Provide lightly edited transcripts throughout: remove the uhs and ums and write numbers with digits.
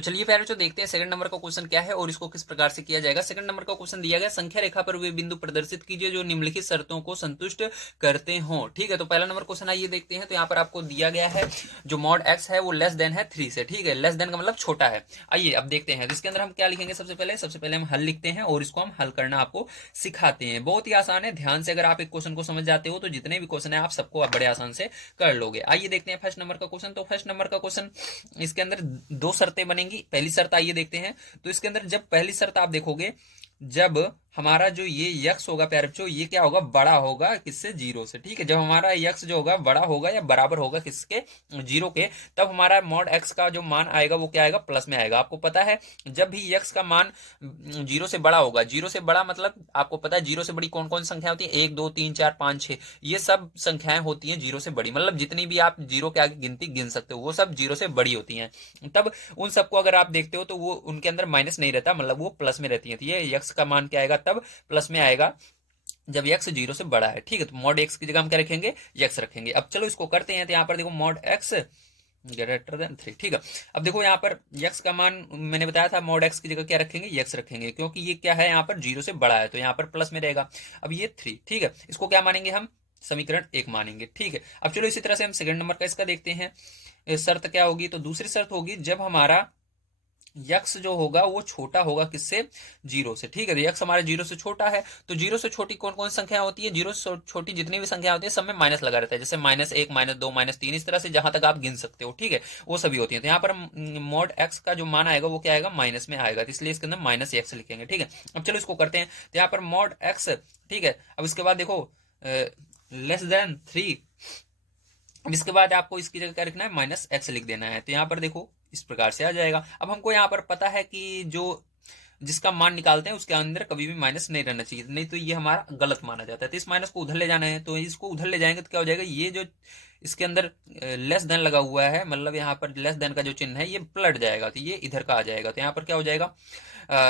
तो चलिए प्यारे बच्चों देखते हैं सेकंड नंबर का क्वेश्चन क्या है और इसको किस प्रकार से किया जाएगा। सेकंड नंबर का क्वेश्चन दिया गया, संख्या रेखा पर वे बिंदु प्रदर्शित कीजिए जो निम्नलिखित शर्तों को संतुष्ट करते हों। ठीक है, तो पहला नंबर क्वेश्चन आइए देखते हैं। तो यहाँ पर आपको दिया गया है जो मॉड एक्स है वो लेस देन है 3 से। ठीक है, लेस देन का मतलब छोटा है। आइए अब देखते हैं, तो इसके अंदर हम क्या लिखेंगे। सबसे पहले हम हल लिखते हैं और इसको हम हल करना आपको सिखाते हैं। बहुत ही आसान है, ध्यान से अगर आप एक क्वेश्चन को समझ जाते हो तो जितने भी क्वेश्चन है आप सबको आप बड़े आसान से कर लोगे। आइए देखते हैं फर्स्ट नंबर का क्वेश्चन। तो फर्स्ट नंबर का क्वेश्चन, इसके अंदर दो शर्तें बनेंगी। पहली शर्त आइए देखते हैं। तो इसके अंदर जब पहली शर्त आप देखोगे, जब हमारा जो ये यक्स होगा प्यारे बच्चों, ये क्या होगा, बड़ा होगा किससे, जीरो से। ठीक है, जब हमारा यक्स जो होगा बड़ा होगा या बराबर होगा किसके, जीरो के, तब हमारा मॉड एक्स का जो मान आएगा वो क्या आएगा, प्लस में आएगा। आपको पता है जब भी यक्स का मान जीरो से बड़ा होगा, जीरो से बड़ा मतलब आपको पता है जीरो से बड़ी कौन कौन संख्या होती है, 1 2 3 4 5 6, ये सब संख्याएं होती हैं जीरो से बड़ी। मतलब जितनी भी आप जीरो के आगे गिनती गिन सकते हो वो सब जीरो से बड़ी होती हैं। तब उन सबको अगर आप देखते हो तो वो उनके अंदर माइनस नहीं रहता, मतलब वो प्लस में रहती है। तो ये यक्स का मान क्या आएगा, तब प्लस में आएगा जब यक्स जीरो से बड़ा है। ठीक है, तो मॉड एक्स की जगह हम क्या रखेंगे, यक्स रखेंगे। अब चलो इसको करते हैं। तो यहाँ पर देखो मॉड एक्स ग्रेटर देन 3। ठीक है, अब देखो यहाँ पर यक्स का मान मैंने बताया था, मॉड एक्स की जगह क्या रखेंगे, यक्स रखेंगे, क्योंकि ये क्या है यहाँ पर जीरो से बड़ा है तो यहाँ पर प्लस में रहेगा। अब ये 3, ठीक है, इसको क्या मानेंगे हम, समीकरण 1 मानेंगे। ठीक है, अब चलो इसी तरह से हम सेकंड नंबर का इसका देखते हैं। शर्त क्या होगी, तो दूसरी शर्त होगी जब हमारा यक्स जो होगा वो छोटा होगा किससे, जीरो से। ठीक है, तो यक्स हमारे जीरो से छोटा है, तो जीरो से छोटी कौन कौन संख्या होती है, जीरो से छोटी जितनी भी संख्या होती है सब में माइनस लगा रहता है, जैसे -1 -2 -3, इस तरह से जहां तक आप गिन सकते हो। ठीक है, वो सभी होती है। तो यहाँ पर मॉड एक्स का जो मान आएगा वो क्या आएगा, माइनस में आएगा, तो इसलिए इसके अंदर माइनस एक्स लिखेंगे। ठीक है, अब चलो इसको करते हैं। तो यहाँ पर मॉड एक्स, ठीक है, अब इसके बाद देखो लेस देन 3, अब इसके बाद आपको इसकी जगह क्या लिखना है, -x लिख देना है। तो यहाँ पर देखो इस प्रकार से आ जाएगा। अब हमको यहाँ पर पता है कि जो जिसका मान निकालते हैं उसके अंदर कभी भी माइनस नहीं रहना चाहिए, नहीं तो ये हमारा गलत माना जाता है। तो इस माइनस को उधर ले जाना है, तो इसको उधर ले जाएंगे तो क्या हो जाएगा, ये जो इसके अंदर लेस देन लगा हुआ है, मतलब यहाँ पर लेस देन का जो चिन्ह है ये पलट जाएगा, तो ये इधर का आ जाएगा। तो यहाँ पर क्या हो जाएगा,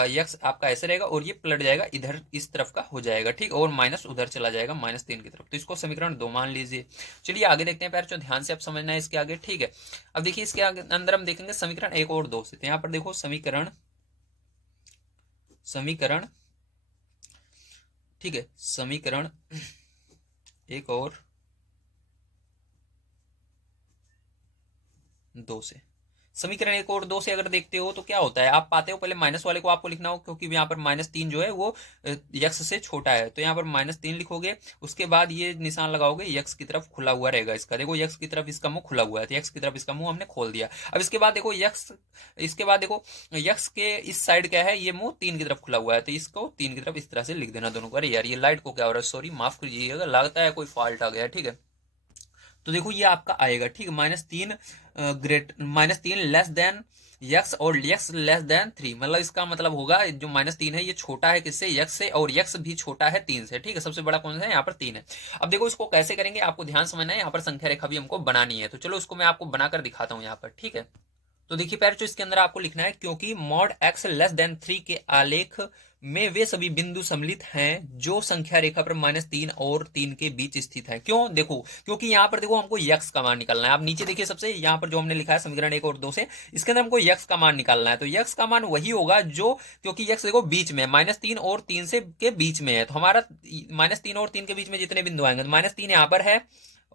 यक्स आपका ऐसे रहेगा और ये पलट जाएगा इधर, इस तरफ का हो जाएगा। ठीक, और माइनस उधर चला जाएगा -3 की तरफ, तो इसको समीकरण 2 मान लीजिए। चलिए आगे देखते हैं प्यारे, ध्यान से आप समझना है इसके आगे। ठीक है, अब देखिए इसके आगे अंदर हम देखेंगे समीकरण 1 और 2 से। तो यहाँ पर देखो समीकरण समीकरण ठीक है, समीकरण 1 और 2 से, समीकरण 1 और 2 से अगर देखते हो तो क्या होता है, आप पाते हो पहले माइनस वाले को आपको लिखना हो, क्योंकि यहाँ पर -3 जो है वो यक्स से छोटा है, तो यहाँ पर -3 लिखोगे। उसके बाद ये निशान लगाओगे, यक्स की तरफ खुला हुआ रहेगा इसका, देखो यक्स की तरफ इसका मुंह खुला हुआ है, तो यक्स की तरफ इसका मुंह हमने खोल दिया। अब इसके बाद देखो यक्स के इस साइड क्या है, ये मुंह 3 की तरफ खुला हुआ है, तो इसको 3 की तरफ इस तरह से लिख देना दोनों को। अरे यार ये लाइट को क्या हो रहा है, सॉरी माफ कीजिएगा, लगता है कोई फॉल्ट आ गया। ठीक है, तो देखो ये आपका आएगा। ठीक है, -3 लेस देन यक्स और यक्स लेस देन 3, मतलब इसका मतलब होगा जो -3 है ये छोटा है किससे, यक्स से, और यक्स भी छोटा है 3 से। ठीक है, सबसे बड़ा कौन सा है, यहाँ पर 3 है। अब देखो इसको कैसे करेंगे, आपको ध्यान समझना है, यहाँ पर संख्या रेखा भी हमको बनानी है, तो चलो इसको मैं आपको बनाकर दिखाता हूँ यहाँ पर। ठीक है, तो देखिए पैर, जो इसके अंदर आपको लिखना है, क्योंकि मॉड एक्स लेस देन 3 के आलेख में वे सभी बिंदु सम्मिलित हैं जो संख्या रेखा पर -3 और 3 के बीच स्थित है। क्यों, देखो क्योंकि यहाँ पर देखो हमको यक्स का मान निकालना है। आप नीचे देखिए सबसे, यहाँ पर जो हमने लिखा है समीकरण 1 और 2 से, इसके अंदर हमको यक्स का मान निकालना है। तो यक्स का मान वही होगा जो, क्योंकि यक्स देखो बीच में -3 और 3 से के बीच में है, तो हमारा -3 और 3 के बीच में जितने बिंदु आएंगे, तो -3 यहाँ पर है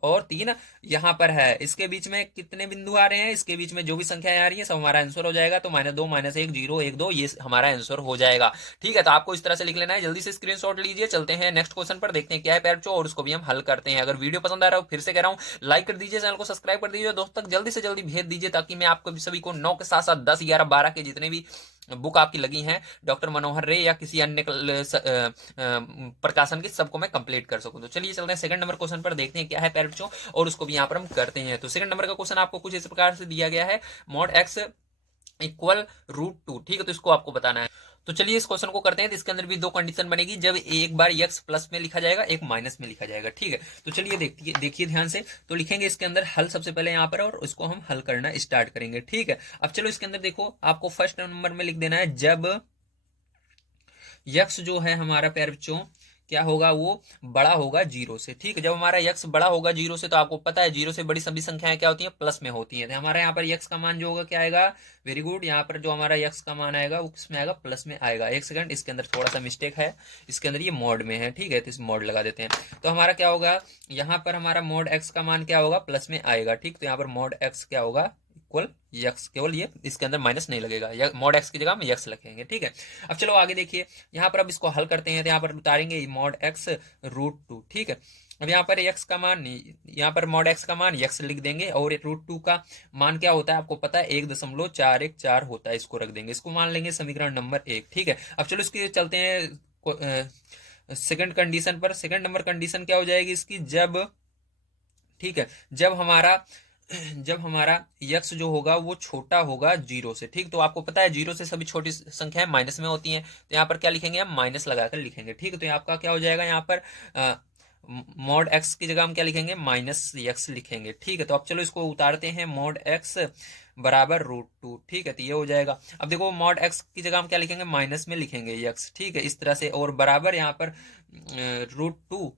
और 3 यहां पर है, इसके बीच में कितने बिंदु आ रहे हैं, इसके बीच में जो भी संख्याएं आ रही है सब हमारा आंसर हो जाएगा। तो -2 -1 0 1 2 ये हमारा आंसर हो जाएगा। ठीक है, तो आपको इस तरह से लिख लेना है। जल्दी से स्क्रीनशॉट लीजिए, चलते हैं नेक्स्ट क्वेश्चन पर, देखते हैं क्या है पैरचो, और उसको भी हम हल करते हैं। अगर वीडियो पसंद आ रहा हो, फिर से कह रहा हूं, लाइक कर दीजिए, चैनल को सब्सक्राइब कर दीजिए, दोस्तों तक जल्दी से जल्दी भेज दीजिए, ताकि मैं आपको सभी को 9 के साथ साथ 10 11 12 के जितने भी बुक आपकी लगी हैं डॉक्टर मनोहर रे या किसी अन्य प्रकाशन की, सबको मैं कंप्लीट कर सकूं। तो चलिए चलते हैं सेकंड नंबर क्वेश्चन पर, देखते हैं क्या है पैर बच्चों, और उसको भी यहाँ पर हम करते हैं। तो सेकंड नंबर का क्वेश्चन आपको कुछ इस प्रकार से दिया गया है, मॉड एक्स इक्वल √2। ठीक है, तो इसको आपको बताना है। तो चलिए इस क्वेश्चन को करते हैं। तो इसके अंदर भी दो कंडीशन बनेगी, जब एक बार x प्लस में लिखा जाएगा, एक माइनस में लिखा जाएगा। ठीक है, तो चलिए देखिए ध्यान से। तो लिखेंगे इसके अंदर हल सबसे पहले यहाँ पर, और उसको हम हल करना स्टार्ट करेंगे। ठीक है, अब चलो इसके अंदर देखो, आपको फर्स्ट नंबर में लिख देना है, जब x जो है हमारा प्यारे बच्चों, क्या होगा, वो बड़ा होगा जीरो से। ठीक है, जब हमारा यक्स बड़ा होगा जीरो से, तो आपको पता है जीरो से बड़ी सभी संख्याएं क्या होती हैं, प्लस में होती हैं। तो हमारा यहाँ पर यक्स का मान जो होगा क्या आएगा, वेरी गुड, यहाँ पर जो हमारा यक्स का मान आएगा वो किसमें आएगा, प्लस में आएगा। एक सेकंड, इसके अंदर थोड़ा सा मिस्टेक है, इसके अंदर ये मॉड में है। ठीक है, तो इस मॉड लगा देते हैं। तो हमारा क्या होगा, यहाँ पर हमारा मॉड एक्स का मान क्या होगा, प्लस में आएगा। ठीक, तो यहाँ पर मॉड एक्स क्या होगा, इक्वल यक्स, केवल ये इसके अंदर माइनस नहीं लगेगा, मॉड एक्स की जगह में यक्स लिखेंगे। ठीक है, अब चलो आगे देखिए, यहाँ पर अब इसको हल करते हैं। तो यहाँ पर उतारेंगे मॉड एक्स रूट टू। ठीक है, अब यहाँ पर एक्स का मान, यहाँ पर मॉड एक्स का मान यक्स लिख देंगे, और रूट टू का मान क्या होता है आपको पता है, 1.414 होता है, इसको रख देंगे, इसको मान लेंगे समीकरण नंबर 1। ठीक है, अब चलो इसके चलते हैं सेकंड कंडीशन पर। सेकंड नंबर कंडीशन क्या हो जाएगी इसकी, जब, ठीक है, जब हमारा यक्स जो होगा वो छोटा होगा जीरो से। ठीक, तो आपको पता है जीरो से सभी छोटी संख्याएं माइनस में होती हैं, तो यहाँ पर क्या लिखेंगे, हम माइनस लगाकर लिखेंगे। ठीक है, तो आपका क्या हो जाएगा, यहाँ पर मॉड एक्स की जगह हम क्या लिखेंगे, माइनस एक्स लिखेंगे। ठीक है, तो अब चलो इसको उतारते हैं, मॉड एक्स बराबर रूट टू। ठीक है, तो ये हो जाएगा। अब देखो मॉड एक्स की जगह हम क्या लिखेंगे, माइनस में लिखेंगे एक्स। ठीक है, इस तरह से, और बराबर यहाँ पर रूट टू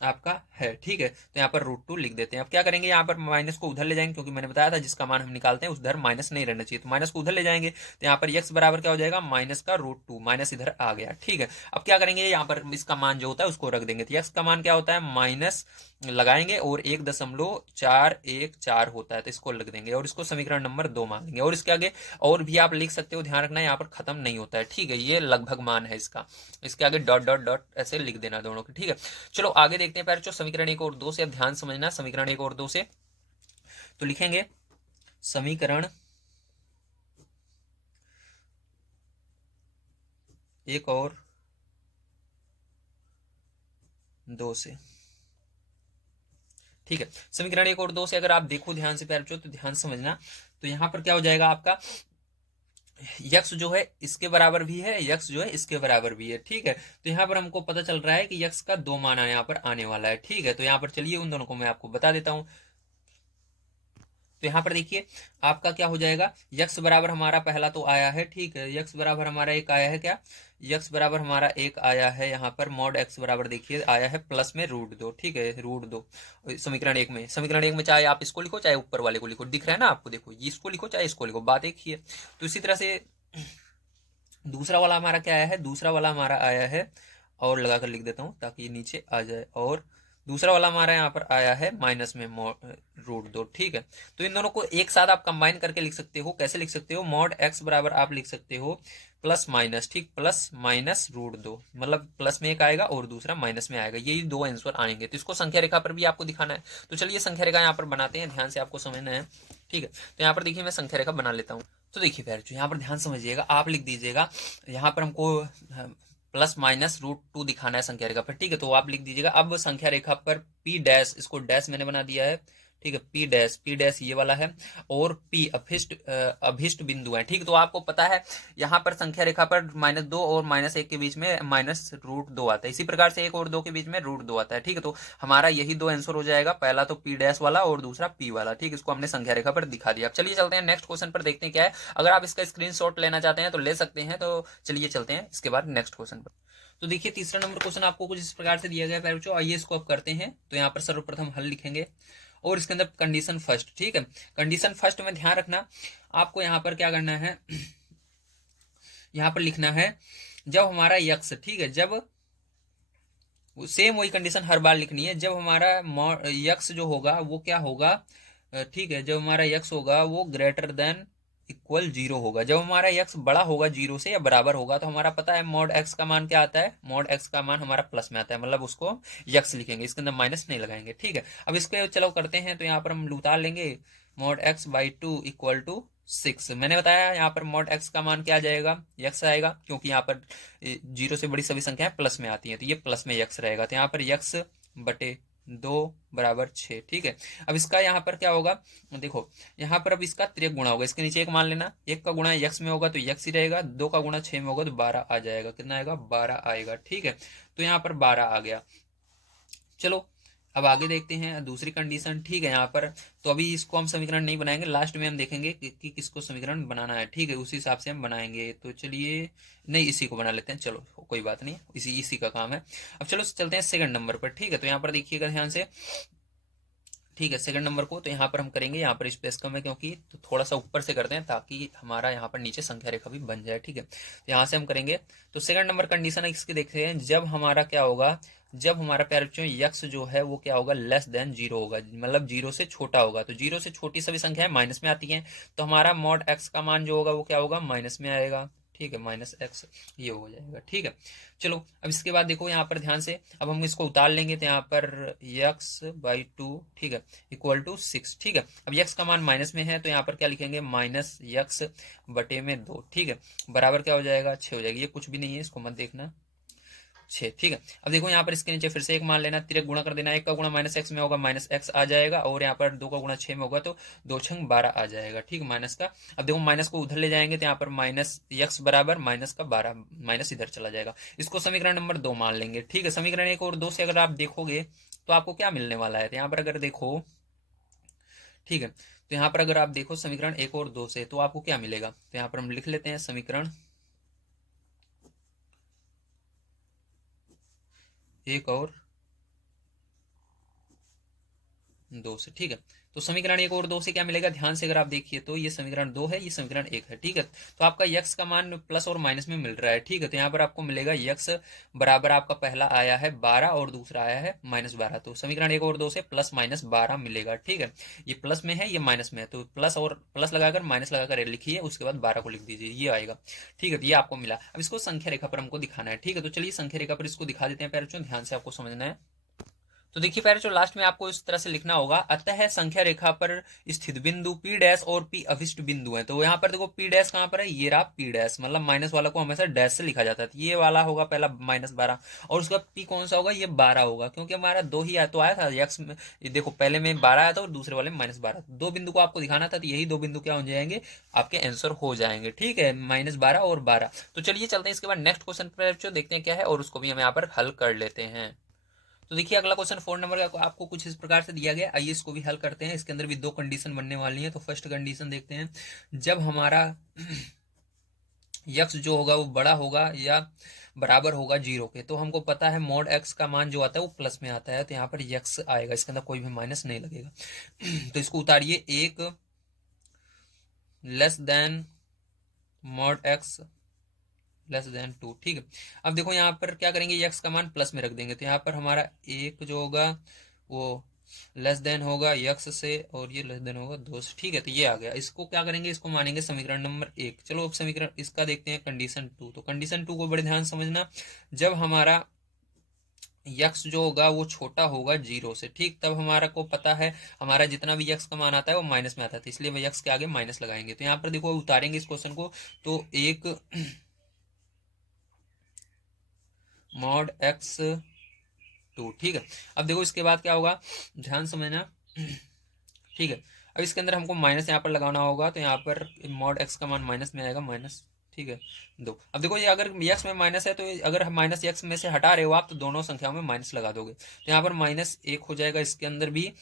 आपका है। ठीक है, तो यहाँ पर रूट टू लिख देते हैं। अब क्या करेंगे, यहाँ पर माइनस को उधर ले जाएंगे, क्योंकि मैंने बताया था जिसका मान हम निकालते हैं उधर माइनस नहीं रहना चाहिए, तो माइनस को उधर ले जाएंगे। तो यहाँ पर यक्स बराबर क्या हो जाएगा, माइनस का रूट टू, माइनस इधर आ गया। ठीक है, अब क्या करेंगे, यहाँ पर इसका मान जो होता है उसको रख देंगे। तो यक्स का मान क्या होता है, माइनस लगाएंगे और 1.414 होता है, तो इसको लिख देंगे, और इसको समीकरण नंबर 2 मान लेंगे। और इसके आगे और भी आप लिख सकते हो, ध्यान रखना यहाँ पर खत्म नहीं होता है। ठीक है, ये लगभग मान है इसका, इसके आगे डॉट डॉट डॉट ऐसे लिख देना दोनों के। ठीक है, चलो आगे देखते हैं पैर, समीकरण 1 और 2 से। अब ध्यान समझना, समीकरण 1 और 2 से तो लिखेंगे समीकरण 1 और 2 से। ठीक है, समीकरण 1 और 2 से अगर आप देखो ध्यान से प्यारे, तो ध्यान समझना, तो यहां पर क्या हो जाएगा आपका, यक्स जो है इसके बराबर भी है, यक्स जो है इसके बराबर भी है। ठीक है, तो यहाँ पर हमको पता चल रहा है कि यक्स का 2 मान यहाँ पर आने वाला है। ठीक है, तो यहाँ पर चलिए उन दोनों को मैं आपको बता देता हूँ। तो यहाँ पर देखिए आपका क्या हो जाएगा, यक्स बराबर हमारा पहला तो आया है। ठीक है, यक्स बराबर हमारा एक आया है, क्या, यक्स बराबर हमारा एक आया है, यहाँ पर मॉड एक्स बराबर देखिए आया है प्लस में रूट 2। ठीक है, रूट 2 समीकरण 1 में, समीकरण 1 में चाहे आप इसको लिखो चाहे ऊपर वाले को लिखो, दिख रहा है ना आपको, देखो ये इसको लिखो चाहे इसको लिखो, बात एक ही है। तो इसी तरह से दूसरा वाला हमारा क्या आया है, दूसरा वाला हमारा आया है, और लगाकर लिख देता हूँ ताकि ये नीचे आ जाए, और दूसरा वाला हमारा यहाँ पर आया है माइनस में रूट 2। ठीक है, तो इन दोनों को एक साथ आप कंबाइन करके लिख सकते हो, कैसे लिख सकते हो, मॉड एक्स बराबर आप लिख सकते हो प्लस माइनस, ठीक, प्लस माइनस रूट 2, मतलब प्लस में एक आएगा और दूसरा माइनस में आएगा, यही दो आंसर आएंगे। तो इसको संख्या रेखा पर भी आपको दिखाना है, तो चलिए संख्या रेखा यहाँ पर बनाते हैं, ध्यान से आपको समझना है। ठीक है, तो यहाँ पर देखिए मैं संख्या रेखा बना लेता हूँ। तो देखिए प्यारे, यहाँ पर ध्यान समझिएगा, आप लिख दीजिएगा, यहाँ पर हमको प्लस माइनस रूट 2 दिखाना है संख्या रेखा पर। ठीक है, तो आप लिख दीजिएगा, अब संख्या रेखा पर पी डैश, इसको डैश मैंने बना दिया है। ठीक है, पी डैश ये वाला है, और पी अभिष्ट बिंदु है। ठीक है, तो आपको पता है यहाँ पर संख्या रेखा पर -2 और -1 के बीच में माइनस रूट 2 आता है, इसी प्रकार से 1 और 2 के बीच में रूट 2 आता है। ठीक है, तो हमारा यही दो आंसर हो जाएगा, पहला तो पी डैश वाला और दूसरा पी वाला। ठीक है, इसको हमने संख्या रेखा पर दिखा दिया। अब चलिए चलते हैं नेक्स्ट क्वेश्चन पर, देखते हैं क्या है। अगर आप इसका स्क्रीनशॉट लेना चाहते हैं तो ले सकते हैं, तो चलिए चलते हैं इसके बाद नेक्स्ट क्वेश्चन पर। तो देखिए तीसरा नंबर क्वेश्चन आपको कुछ इस प्रकार से दिया गया है बच्चों, आइए इसको अब करते हैं। तो यहाँ पर सर्वप्रथम हल लिखेंगे, और इसके अंदर कंडीशन फर्स्ट। ठीक है, कंडीशन फर्स्ट में ध्यान रखना, आपको यहाँ पर क्या करना है, यहाँ पर लिखना है जब हमारा यक्स, ठीक है, जब सेम वही कंडीशन हर बार लिखनी है, जब हमारा यक्स जो होगा वो क्या होगा, ठीक है, जब हमारा यक्स होगा वो ग्रेटर देन इक्वल 0 होगा, जब हमारा यक्स बड़ा होगा 0 से या बराबर होगा, तो हमारा पता है मॉड एक्स का मान क्या आता है, मॉड एक्स का मान हमारा प्लस में आता है, मतलब उसको यक्स लिखेंगे, इसके अंदर माइनस नहीं लगाएंगे। ठीक है, अब इसको चलो करते हैं, तो यहाँ पर हम उतार लेंगे mod x by 2 equal to 6। मैंने बताया यहाँ पर मॉड एक्स का मान क्या आ जाएगा, यक्स आएगा, क्योंकि यहाँ पर 0 से बड़ी सभी संख्याएं प्लस में आती हैं, तो ये प्लस में यक्स रहेगा, तो यहाँ पर यक्स बटे 2 बराबर 6। ठीक है, अब इसका यहाँ पर क्या होगा, देखो यहाँ पर अब इसका त्रिक गुणा होगा, इसके नीचे एक मान लेना, एक का गुणा यक्स में होगा तो यक्स ही रहेगा, 2 का गुणा 6 में होगा तो 12 आ जाएगा, कितना आएगा, 12 आएगा। ठीक है, तो यहाँ पर 12 आ गया। चलो अब आगे देखते हैं दूसरी कंडीशन। ठीक है, यहाँ पर तो अभी इसको हम समीकरण नहीं बनाएंगे, लास्ट में हम देखेंगे कि किसको समीकरण बनाना है। ठीक है, उसी हिसाब से हम बनाएंगे। तो चलिए, नहीं इसी को बना लेते हैं, चलो कोई बात नहीं, इसी का काम है। अब चलो चलते हैं सेकंड नंबर पर। ठीक है, तो यहाँ पर देखिएगा ध्यान से। ठीक है, सेकंड नंबर को तो यहाँ पर हम करेंगे, यहाँ पर स्पेस कम है क्योंकि, तो थोड़ा सा ऊपर से करते हैं ताकि हमारा यहाँ पर नीचे संख्या रेखा भी बन जाए। ठीक है, तो यहाँ से हम करेंगे। तो सेकंड नंबर कंडीशन इसकी देखते हैं, जब हमारा क्या होगा, जब हमारा प्यारे बच्चों यक्स जो है वो क्या होगा, लेस देन जीरो होगा, मतलब जीरो से छोटा होगा। तो जीरो से छोटी सभी संख्याएं माइनस में आती हैं, तो हमारा मॉड एक्स का मान जो होगा वो क्या होगा, माइनस में आएगा। ठीक है, माइनस एक्स ये हो जाएगा। ठीक है, चलो अब इसके बाद देखो यहाँ पर ध्यान से, अब हम इसको उतार लेंगे तो यहाँ पर यक्स बाई टू, ठीक है, इक्वल टू 6। ठीक है, अब यक्स का मान माइनस में है तो यहाँ पर क्या लिखेंगे, माइनस यक्स बटे में 2। ठीक है, बराबर क्या हो जाएगा, 6 हो जाएगी। ये कुछ भी नहीं है, इसको मत देखना, 6। ठीक है, अब देखो यहाँ पर इसके नीचे फिर से एक मान लेना, तिरक गुणा कर देना, एक का गुणा माइनस एक्स में होगा, माइनस एक्स आ जाएगा, और यहाँ पर 2 का गुणा 6 में होगा तो 2 छंग 12 आ जाएगा। ठीक है, माइनस का, अब देखो माइनस को उधर ले जाएंगे तो यहाँ पर माइनस एक्स बराबर माइनस का 12, माइनस इधर चला जाएगा। इसको समीकरण नंबर 2 मान लेंगे। ठीक है, समीकरण 1 और 2 से अगर आप देखोगे तो आपको क्या मिलने वाला है, तो यहाँ पर अगर देखो, ठीक है, तो यहाँ पर अगर आप देखो समीकरण 1 और 2 से तो आपको क्या मिलेगा, तो यहाँ पर हम लिख लेते हैं समीकरण 1 और 2 से। ठीक है, तो समीकरण 1 और 2 से क्या मिलेगा, ध्यान से अगर आप देखिए तो ये समीकरण 2 है, ये समीकरण 1 है। ठीक है, तो आपका यक्स का मान प्लस और माइनस में मिल रहा है। ठीक है, तो यहाँ पर आपको मिलेगा यक्स बराबर, आपका पहला आया है 12 और दूसरा आया है -12, तो समीकरण 1 और 2 से प्लस माइनस 12 मिलेगा। ठीक है, ये प्लस में है, ये माइनस में है, तो प्लस और प्लस लगाकर माइनस लगाकर लिखिए, उसके बाद 12 को लिख दीजिए, ये आएगा। ठीक है, तो ये आपको मिला। अब इसको संख्या रेखा पर हमको दिखाना है। ठीक है, तो चलिए संख्या रेखा पर इसको दिखा देते हैं प्यारे बच्चों, ध्यान से आपको समझना है। तो देखिए प्यारे जो लास्ट में आपको इस तरह से लिखना होगा, अतः संख्या रेखा पर स्थित बिंदु P डैश और P अभिष्ट बिंदु हैं। तो यहाँ पर देखो P डैश कहाँ पर है, ये रहा P डैश, मतलब माइनस वाला को हमेशा डैश से लिखा जाता है, तो ये वाला होगा पहला -12, और उसका P कौन सा होगा, ये 12 होगा, क्योंकि हमारा 2 ही आया तो आया था यक्स में, ये देखो पहले में 12 आया था और दूसरे वाले में -12, 2 बिंदु को आपको दिखाना था, तो यही 2 बिंदु क्या हो जाएंगे, आपके आंसर हो जाएंगे। ठीक है, -12 और 12। तो चलिए चलते हैं इसके बाद नेक्स्ट क्वेश्चन पर, देखते हैं क्या है, और उसको भी हम यहाँ पर हल कर लेते हैं। तो देखिए अगला क्वेश्चन 4 नंबर का आपको कुछ इस प्रकार से दिया गया, आइए इसको भी हल करते हैं। इसके अंदर भी 2 कंडीशन बनने वाली हैं। तो फर्स्ट कंडीशन देखते हैं, जब हमारा यक्स जो होगा वो बड़ा होगा या बराबर होगा 0 के, तो हमको पता है मॉड एक्स का मान जो आता है वो प्लस में आता है, तो यहाँ पर यक्स आएगा, इसके अंदर कोई भी माइनस नहीं लगेगा। तो इसको उतारिए, 1 less than mod x less than 2। ठीक है, अब देखो यहाँ पर क्या करेंगे, यक्स का मान प्लस में रख देंगे, तो यहाँ पर हमारा 1 जो होगा वो लेस देन होगा यक्स से, और ये लेस देन होगा 2 से। ठीक है, तो ये आ गया। इसको क्या करेंगे, इसको मानेंगे समीकरण नंबर 1। चलो अब समीकरण इसका देखते हैं कंडीशन 2। तो कंडीशन 2 को बड़े ध्यान समझना, जब हमारा यक्स जो होगा वो छोटा होगा 0 से, ठीक, तब हमारा को पता है हमारा जितना भी यक्स का मान आता है वो माइनस में आता है, तो इसलिए यक्स के आगे माइनस लगाएंगे। तो यहाँ पर देखो उतारेंगे इस क्वेश्चन को, तो 1 मॉड एक्स 2। ठीक है, अब देखो इसके बाद क्या होगा, ध्यान समझना। ठीक है, अब इसके अंदर हमको माइनस यहाँ पर लगाना होगा, तो यहाँ पर मॉड एक्स का मान माइनस में आएगा, माइनस, ठीक है, 2। अब देखो ये अगर यक्स में माइनस है, तो अगर माइनस यक्स में से हटा रहे हो आप, तो दोनों संख्याओं में माइनस लगा दोगे, तो यहाँ पर -1 हो जाएगा इसके अंदर भी,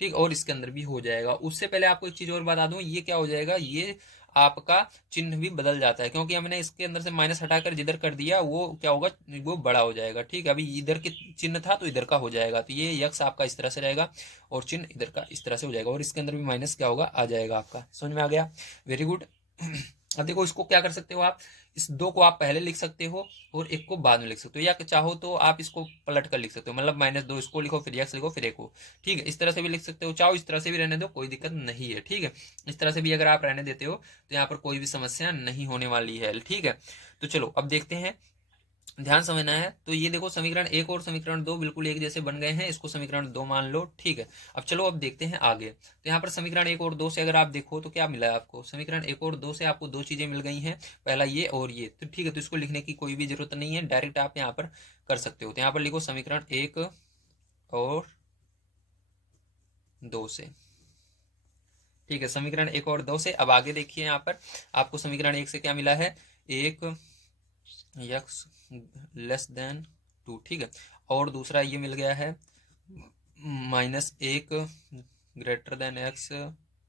ठीक, और इसके अंदर भी हो जाएगा। उससे पहले आपको एक चीज और बता दूं, ये क्या हो जाएगा, ये आपका चिन्ह भी बदल जाता है, क्योंकि हमने इसके अंदर से माइनस हटाकर जिधर कर दिया वो क्या होगा, वो बड़ा हो जाएगा। ठीक है, अभी इधर के चिन्ह था तो इधर का हो जाएगा, तो ये यक्स आपका इस तरह से रहेगा और चिन्ह इधर का इस तरह से हो जाएगा, और इसके अंदर भी माइनस क्या होगा, आ जाएगा आपका। समझ में आ गया, वेरी गुड। अब देखो इसको क्या कर सकते हो आप, इस 2 को आप पहले लिख सकते हो और 1 को बाद में लिख सकते हो, या चाहो तो आप इसको पलट कर लिख सकते हो, मतलब -2 इसको लिखो, फिर यक्स लिखो, फिर 1 को। ठीक है, इस तरह से भी लिख सकते हो, चाहो इस तरह से भी रहने दो, कोई दिक्कत नहीं है। ठीक है, इस तरह से भी अगर आप रहने देते हो तो यहाँ पर कोई भी समस्या नहीं होने वाली है। ठीक है, तो चलो अब देखते हैं, ध्यान समझना है। तो ये देखो समीकरण 1 और समीकरण 2 बिल्कुल एक जैसे बन गए हैं, इसको समीकरण 2 मान लो। ठीक है, अब चलो अब देखते हैं आगे। तो यहाँ पर समीकरण 1 और 2 से अगर आप देखो तो क्या मिला है आपको, समीकरण 1 और 2 से आपको 2 चीजें मिल गई हैं, पहला ये और ये। तो ठीक है, तो इसको लिखने की कोई भी जरूरत नहीं है, डायरेक्ट आप यहाँ पर कर सकते हो। तो यहाँ पर लिखो समीकरण 1 और 2 से। ठीक है, समीकरण 1 और 2 से। अब आगे देखिए, यहाँ पर आपको समीकरण 1 से क्या मिला है, 1 यक्स लेस देन 2। ठीक है, और दूसरा ये मिल गया है -1 greater than x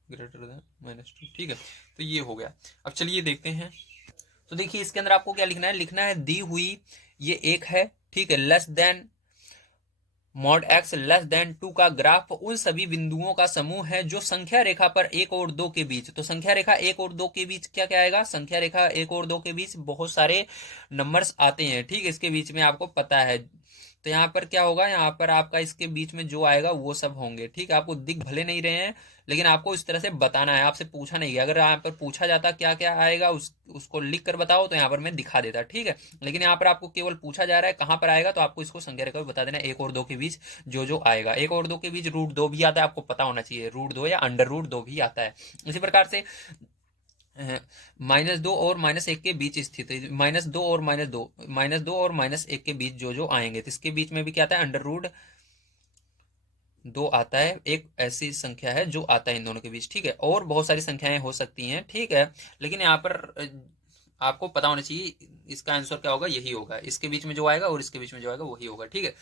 greater than -2, ठीक है। तो ये हो गया। अब चलिए देखते हैं। तो देखिए इसके अंदर आपको क्या लिखना है, लिखना है दी हुई ये 1 है, ठीक है, less than mod x less than 2 का ग्राफ उन सभी बिंदुओं का समूह है जो संख्या रेखा पर 1 और 2 के बीच, तो संख्या रेखा 1 और 2 के बीच क्या क्या आएगा, संख्या रेखा 1 और 2 के बीच बहुत सारे नंबर्स आते हैं, ठीक है, इसके बीच में आपको पता है। तो यहाँ पर क्या होगा, यहाँ पर आपका इसके बीच में जो आएगा वो सब होंगे, ठीक है। आपको दिख भले नहीं रहे हैं, लेकिन आपको इस तरह से बताना है, आपसे पूछा नहीं गया। अगर यहाँ पर पूछा जाता क्या क्या आएगा उसको लिख कर बताओ, तो यहाँ पर मैं दिखा देता, ठीक है। लेकिन यहाँ पर आपको केवल पूछा जा रहा है कहाँ पर आएगा, तो आपको इसको संख्या रेखा बता देना 1 और 2 के बीच जो जो आएगा। 1 और 2 के बीच √2 भी आता है, आपको पता होना चाहिए, √2 या √2 भी आता है। इसी प्रकार से -2 और -1 के बीच स्थित है, -2 और -2 और -1 के बीच जो जो आएंगे, तो इसके बीच में भी क्या आता है, √2 आता है। एक ऐसी संख्या है जो आता है इन दोनों के बीच, ठीक है। और बहुत सारी संख्याएं हो सकती हैं, ठीक है, लेकिन यहाँ पर आपको पता होना चाहिए इसका आंसर क्या होगा, यही होगा, इसके बीच में जो आएगा और इसके बीच में जो आएगा वही होगा, ठीक है।